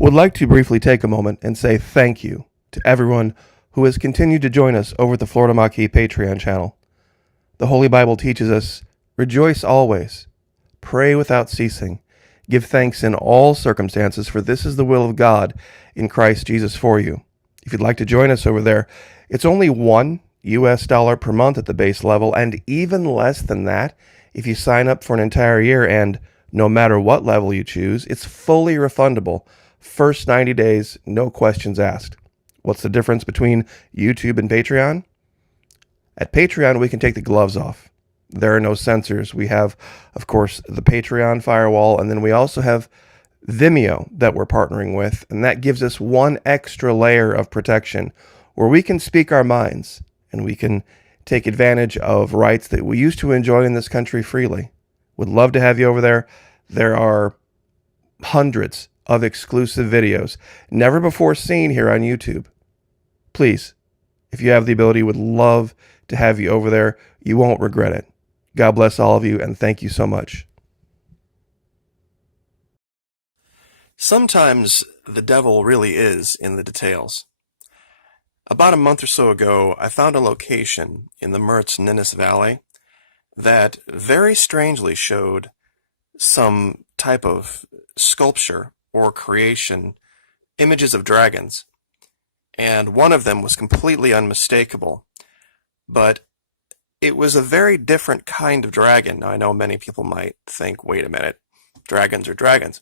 Would like to briefly take a moment and say thank you to everyone who has continued to join us over at the Florida Maquis Patreon channel. The Holy Bible teaches us, rejoice always, pray without ceasing, give thanks in all circumstances, for this is the will of God in Christ Jesus for you. If you'd like to join us over there, it's only $1 per month at the base level, and even less than that if you sign up for an entire year, and no matter what level you choose, it's fully refundable. First 90 days, no questions asked. What's the difference between YouTube and Patreon? At Patreon, we can take the gloves off. There are no censors. We have, of course, the Patreon firewall, and then we also have Vimeo that we're partnering with, and that gives us one extra layer of protection where we can speak our minds and we can take advantage of rights that we used to enjoy in this country freely. Would love to have you over there. There are hundreds of exclusive videos never before seen here on YouTube. Please, if you have the ability, would love to have you over there. You won't regret it. God bless all of you, and thank you so much. Sometimes the devil really is in the details. About a month or so ago, I found a location in the Ninnis Valley that very strangely showed some type of sculpture or creation, images of dragons, and one of them was completely unmistakable, but it was a very different kind of dragon. Now, I know many people might think, wait a minute, dragons are dragons.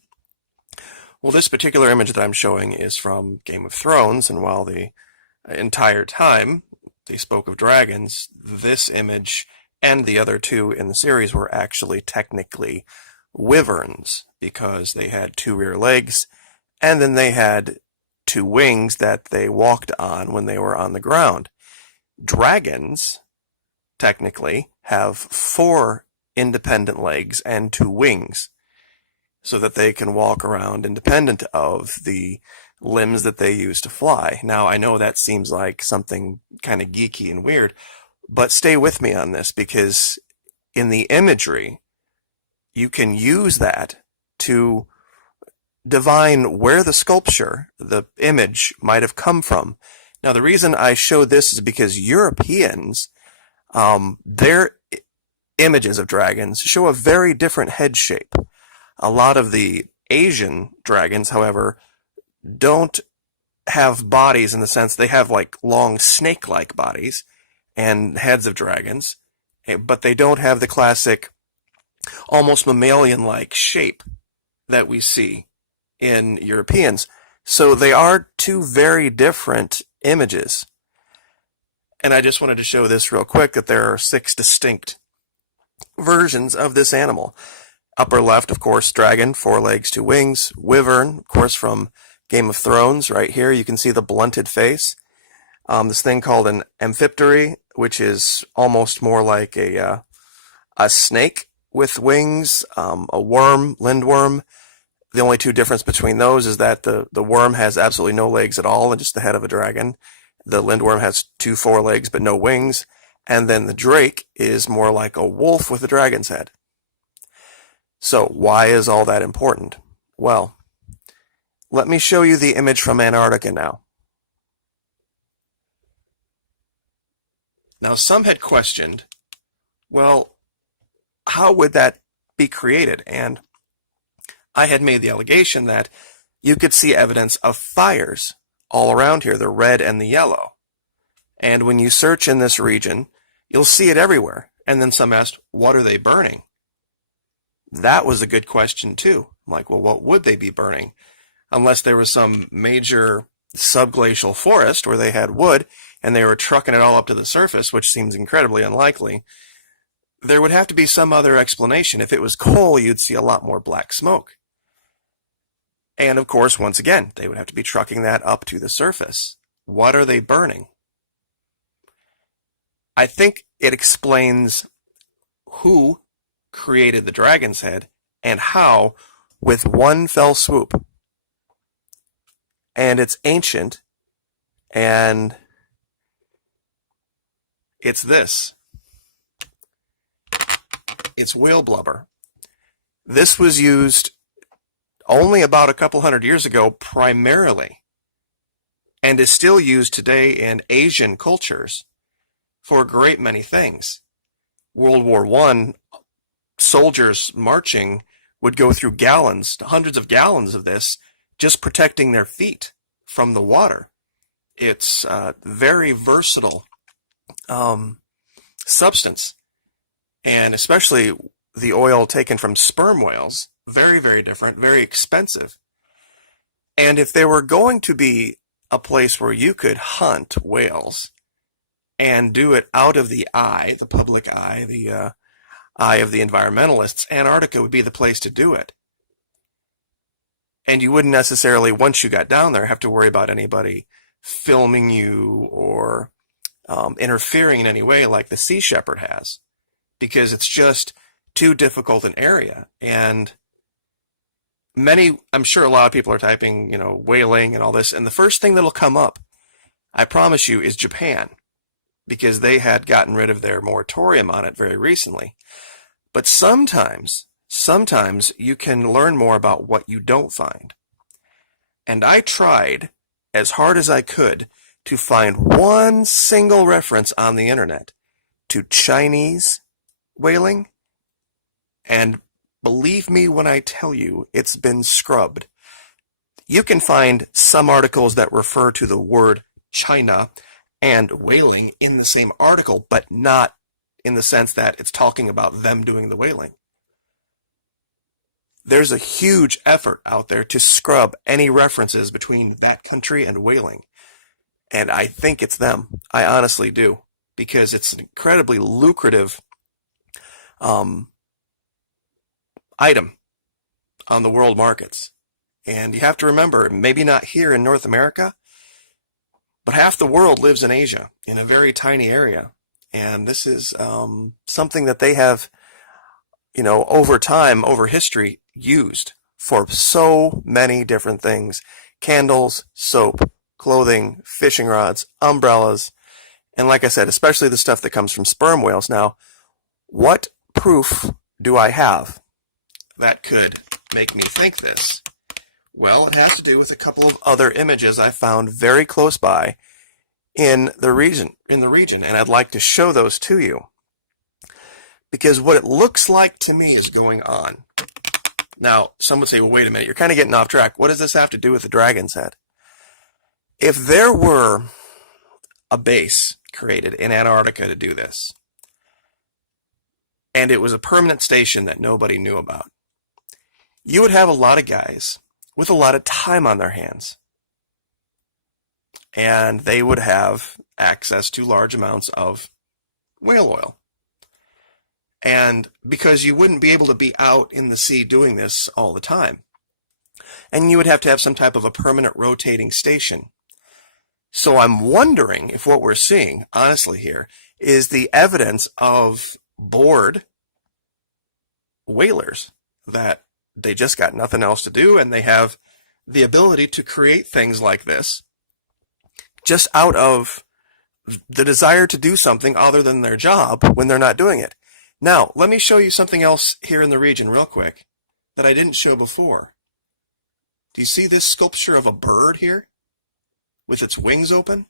Well, this particular image that I'm showing is from Game of Thrones, and while the entire time they spoke of dragons, this image and the other two in the series were actually technically wyverns, because they had two rear legs, and then they had two wings that they walked on when they were on the ground. Dragons, technically, have four independent legs and two wings, so that they can walk around independent of the limbs that they use to fly. Now, I know that seems like something kind of geeky and weird, but stay with me on this, because in the imagery, you can use that to divine where the sculpture, the image, might have come from. Now, the reason I show this is because Europeans, their images of dragons show a very different head shape. A lot of the Asian dragons, however, don't have bodies in the sense they have like long snake-like bodies and heads of dragons, but they don't have the classic almost mammalian-like shape that we see in Europeans. So they are two very different images. And I just wanted to show this real quick, that there are 6 distinct versions of this animal. Upper left, of course, dragon, 4 legs, 2 wings. Wyvern, of course, from Game of Thrones. Right here, you can see the blunted face. This thing called an amphiptery, which is almost more like a snake with wings. A worm, lindworm. The only 2 difference between those is that the worm has absolutely no legs at all and just the head of a dragon. The lindworm has 2 forelegs but no wings. And then the drake is more like a wolf with a dragon's head. So why is all that important? Well, let me show you the image from Antarctica now. Now, some had questioned, well, how would that be created? And I had made the allegation that you could see evidence of fires all around here, the red and the yellow. And when you search in this region, you'll see it everywhere. And then some asked, what are they burning? That was a good question too. I'm like, well, what would they be burning? Unless there was some major subglacial forest where they had wood and they were trucking it all up to the surface, which seems incredibly unlikely. There would have to be some other explanation. If it was coal, you'd see a lot more black smoke. And of course, once again, they would have to be trucking that up to the surface. What are they burning? I think it explains who created the dragon's head and how with one fell swoop. And it's ancient, and it's this. It's whale blubber. This was used only about a couple hundred years ago primarily, and is still used today in Asian cultures for a great many things. World War I, soldiers marching would go through gallons, hundreds of gallons of this, just protecting their feet from the water. It's a very versatile substance, and especially the oil taken from sperm whales, very, very different, very expensive. And if there were going to be a place where you could hunt whales and do it out of the eye, the public eye, the eye of the environmentalists, Antarctica would be the place to do it. And you wouldn't necessarily, once you got down there, have to worry about anybody filming you or interfering in any way like the Sea Shepherd has, because it's just too difficult an area. And I'm sure a lot of people are typing, whaling and all this, and the first thing that'll come up, I promise you, is Japan, because they had gotten rid of their moratorium on it very recently. But sometimes you can learn more about what you don't find. And I tried as hard as I could to find one single reference on the internet to Chinese whaling, and believe me when I tell you, it's been scrubbed. You can find some articles that refer to the word China and whaling in the same article, but not in the sense that it's talking about them doing the whaling. There's a huge effort out there to scrub any references between that country and whaling. And I think it's them. I honestly do. Because it's an incredibly lucrative item on the world markets. And you have to remember, maybe not here in North America, but half the world lives in Asia, in a very tiny area. And this is something that they have, over time, over history, used for so many different things. Candles, soap, clothing, fishing rods, umbrellas, and like I said, especially the stuff that comes from sperm whales. Now, what proof do I have that could make me think this? Well, it has to do with a couple of other images I found very close by in the region, and I'd like to show those to you. Because what it looks like to me is going on. Now, some would say, well, wait a minute, you're kind of getting off track. What does this have to do with the dragon's head? If there were a base created in Antarctica to do this, and it was a permanent station that nobody knew about, you would have a lot of guys with a lot of time on their hands. And they would have access to large amounts of whale oil. And because you wouldn't be able to be out in the sea doing this all the time. And you would have to have some type of a permanent rotating station. So I'm wondering if what we're seeing, honestly here, is the evidence of bored whalers, that they just got nothing else to do, and they have the ability to create things like this just out of the desire to do something other than their job when they're not doing it. Now, let me show you something else here in the region real quick that I didn't show before. Do you see this sculpture of a bird here with its wings open?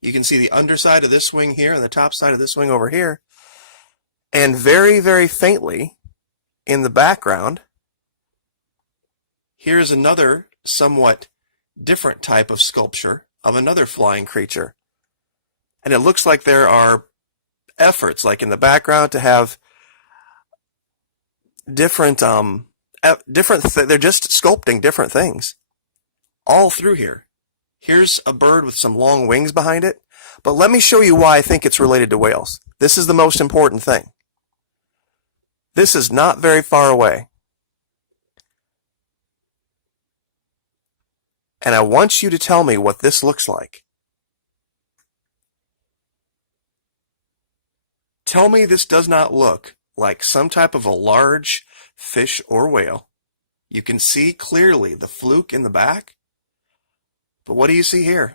You can see the underside of this wing here and the top side of this wing over here. And very, very faintly in the background, here's another somewhat different type of sculpture of another flying creature. And it looks like there are efforts, like in the background, to have different, they're just sculpting different things all through here. Here's a bird with some long wings behind it. But let me show you why I think it's related to whales. This is the most important thing. This is not very far away. And I want you to tell me what this looks like. Tell me this does not look like some type of a large fish or whale. You can see clearly the fluke in the back. But what do you see here?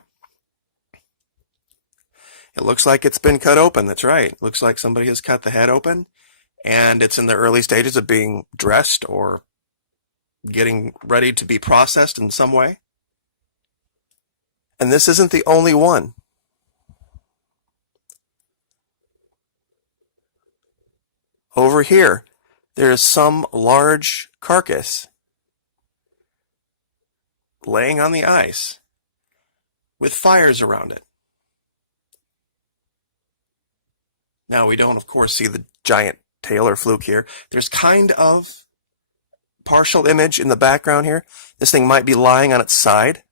It looks like it's been cut open. That's right. It looks like somebody has cut the head open, and it's in the early stages of being dressed or getting ready to be processed in some way. And this isn't the only one. Over here, there is some large carcass laying on the ice with fires around it. Now, we don't, of course, see the giant tail or fluke here. There's kind of partial image in the background here. This thing might be lying on its side,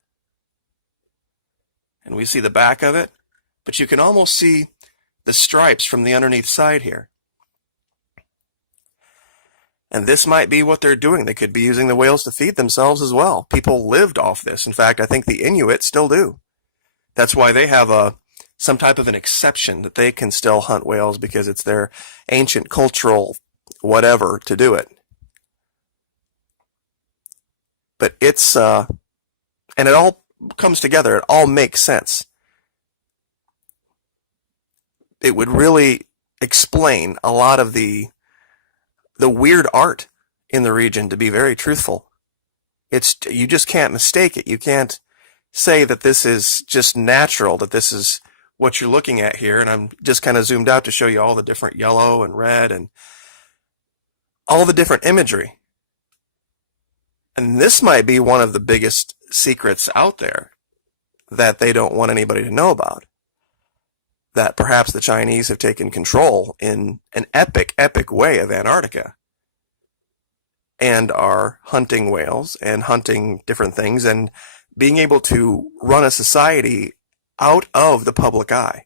and we see the back of it, but you can almost see the stripes from the underneath side here. And this might be what they're doing. They could be using the whales to feed themselves as well. People lived off this. In fact, I think the Inuit still do. That's why they have some type of an exception that they can still hunt whales, because it's their ancient cultural whatever to do it. But it's, and it all comes together. It all makes sense. It would really explain a lot of the weird art in the region, to be very truthful. You just can't mistake it. You can't say that this is just natural, that this is what you're looking at here. And I'm just kind of zoomed out to show you all the different yellow and red and all the different imagery. And this might be one of the biggest secrets out there that they don't want anybody to know about. That perhaps the Chinese have taken control in an epic, epic way of Antarctica and are hunting whales and hunting different things and being able to run a society out of the public eye.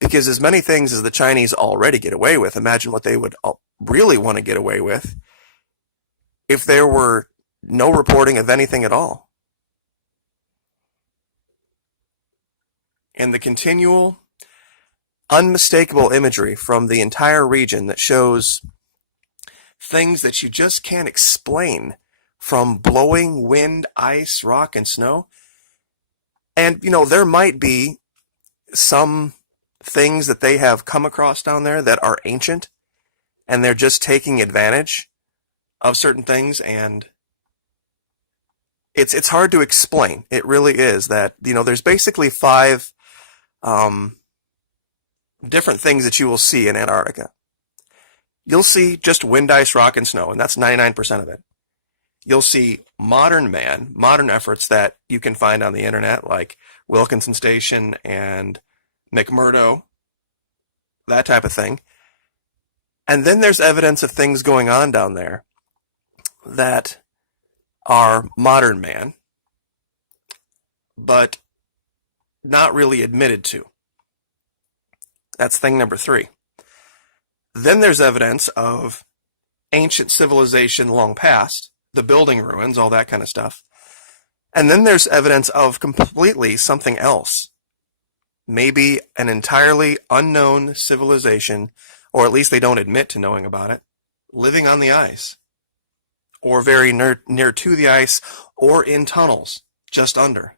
Because as many things as the Chinese already get away with, imagine what they would really want to get away with if there were no reporting of anything at all. And the continual, unmistakable imagery from the entire region that shows things that you just can't explain, from blowing wind, ice, rock, and snow. And, there might be some things that they have come across down there that are ancient, and they're just taking advantage of certain things, and it's hard to explain. It really is that, there's basically 5 different things that you will see in Antarctica. You'll see just wind, ice, rock, and snow, and that's 99% of it. You'll see modern efforts that you can find on the internet, like Wilkinson Station and McMurdo, that type of thing. And then there's evidence of things going on down there that are modern man, but not really admitted to. That's thing number 3. Then there's evidence of ancient civilization long past, the building ruins, all that kind of stuff. And then there's evidence of completely something else. Maybe an entirely unknown civilization, or at least they don't admit to knowing about it, living on the ice, or very near to the ice, or in tunnels just under.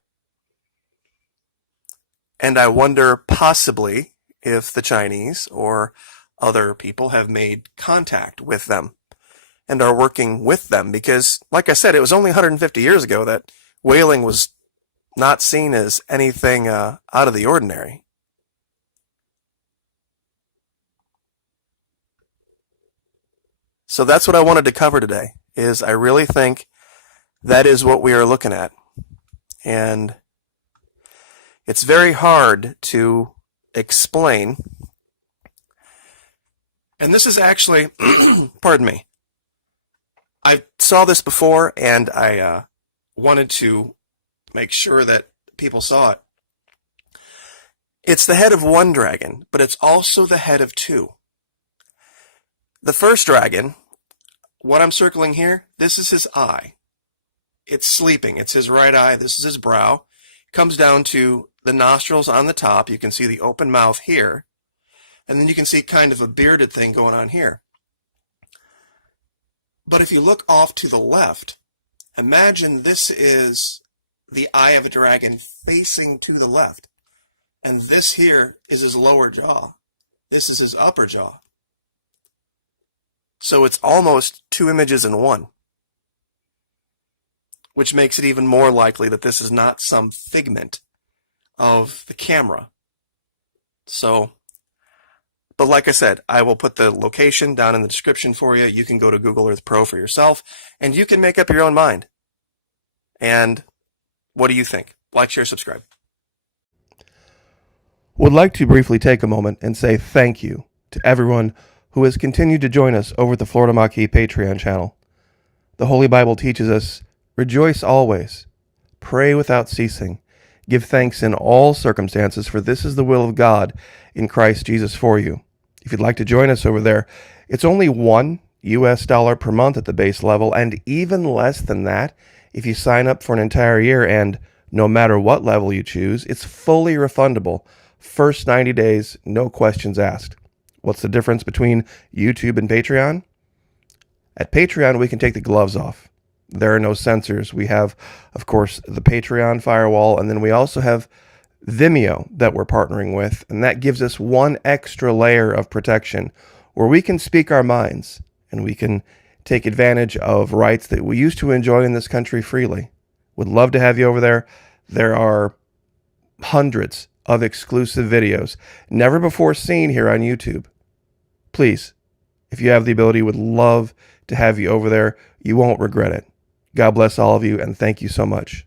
And I wonder possibly if the Chinese or other people have made contact with them and are working with them, because, like I said, it was only 150 years ago that whaling was not seen as anything out of the ordinary. So that's what I wanted to cover today, is I really think that is what we are looking at. And it's very hard to explain. And this is actually, pardon me, I saw this before, and I wanted to make sure that people saw it. It's the head of one dragon, but it's also the head of 2. The first dragon, what I'm circling here, this is his eye. It's sleeping. It's his right eye. This is his brow. It comes down to the nostrils on the top. You can see the open mouth here. And then you can see kind of a bearded thing going on here. But if you look off to the left, imagine this is the eye of a dragon facing to the left. And this here is his lower jaw. This is his upper jaw. So it's almost 2 images in one. which makes it even more likely that this is not some figment of the camera. So, but like I said, I will put the location down in the description for you. You can go to Google Earth Pro for yourself, and you can make up your own mind. And what do you think? Like, share, subscribe. Would like to briefly take a moment and say thank you to everyone who has continued to join us over at the Florida Maquis Patreon channel. The Holy Bible teaches us, rejoice always, pray without ceasing, give thanks in all circumstances, for this is the will of God in Christ Jesus for you. If you'd like to join us over there, it's only $1 per month at the base level, and even less than that if you sign up for an entire year, and no matter what level you choose, it's fully refundable. First 90 days, no questions asked. What's the difference between YouTube and Patreon? At Patreon, we can take the gloves off. There are no censors. We have, of course, the Patreon firewall, and then we also have Vimeo that we're partnering with, and that gives us one extra layer of protection where we can speak our minds and we can take advantage of rights that we used to enjoy in this country freely. Would love to have you over there. There are hundreds of exclusive videos never before seen here on YouTube. Please, if you have the ability, would love to have you over there. You won't regret it. God bless all of you, and thank you so much.